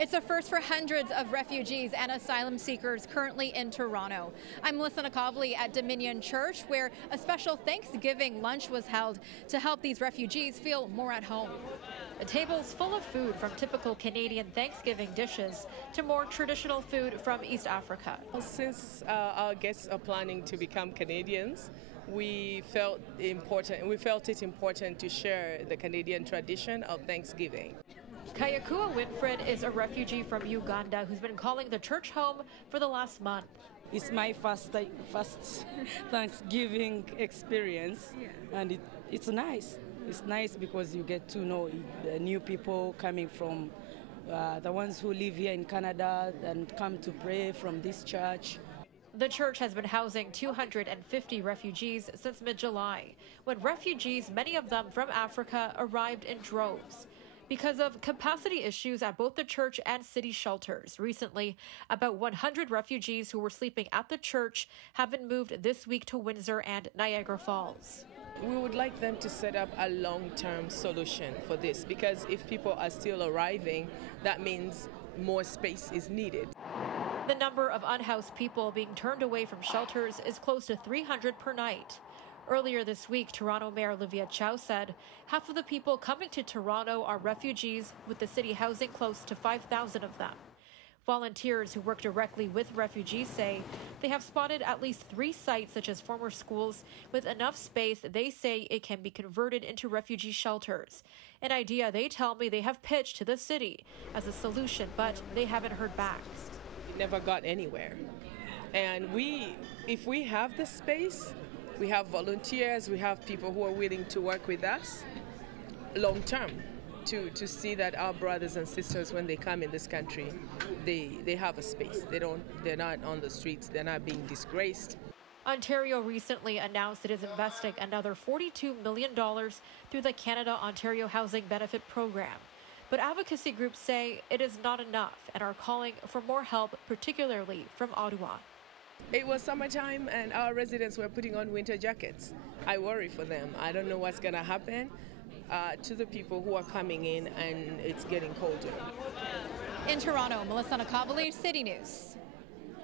It's a first for hundreds of refugees and asylum seekers currently in Toronto. I'm Melissa Nakhavoly at Dominion Church, where a special Thanksgiving lunch was held to help these refugees feel more at home. The table's full of food from typical Canadian Thanksgiving dishes to more traditional food from East Africa. Since our guests are planning to become Canadians, we felt it important to share the Canadian tradition of Thanksgiving. Kayakua Winfred is a refugee from Uganda who's been calling the church home for the last month. It's my first Thanksgiving experience, and it's nice. It's nice because you get to know the new people coming from the ones who live here in Canada and come to pray from this church. The church has been housing 250 refugees since mid-July, when refugees, many of them from Africa, arrived in droves. Because of capacity issues at both the church and city shelters. Recently, about 100 refugees who were sleeping at the church have been moved this week to Windsor and Niagara Falls. We would like them to set up a long-term solution for this, because if people are still arriving, that means more space is needed. The number of unhoused people being turned away from shelters is close to 300 per night. Earlier this week, Toronto Mayor Olivia Chow said half of the people coming to Toronto are refugees, with the city housing close to 5,000 of them. Volunteers who work directly with refugees say they have spotted at least 3 sites, such as former schools, with enough space they say it can be converted into refugee shelters. An idea they tell me they have pitched to the city as a solution, but they haven't heard back. It never got anywhere. And if we have the space, we have volunteers, we have people who are willing to work with us long term to see that our brothers and sisters, when they come in this country, they have a space. They're not on the streets, they're not being disgraced. Ontario recently announced it is investing another $42 million through the Canada-Ontario Housing Benefit Program. But advocacy groups say it is not enough and are calling for more help, particularly from Ottawa. It was summertime and our residents were putting on winter jackets. I worry for them. I don't know what's going to happen to the people who are coming in and it's getting colder. In Toronto, Melissa Nakhavoly, City News.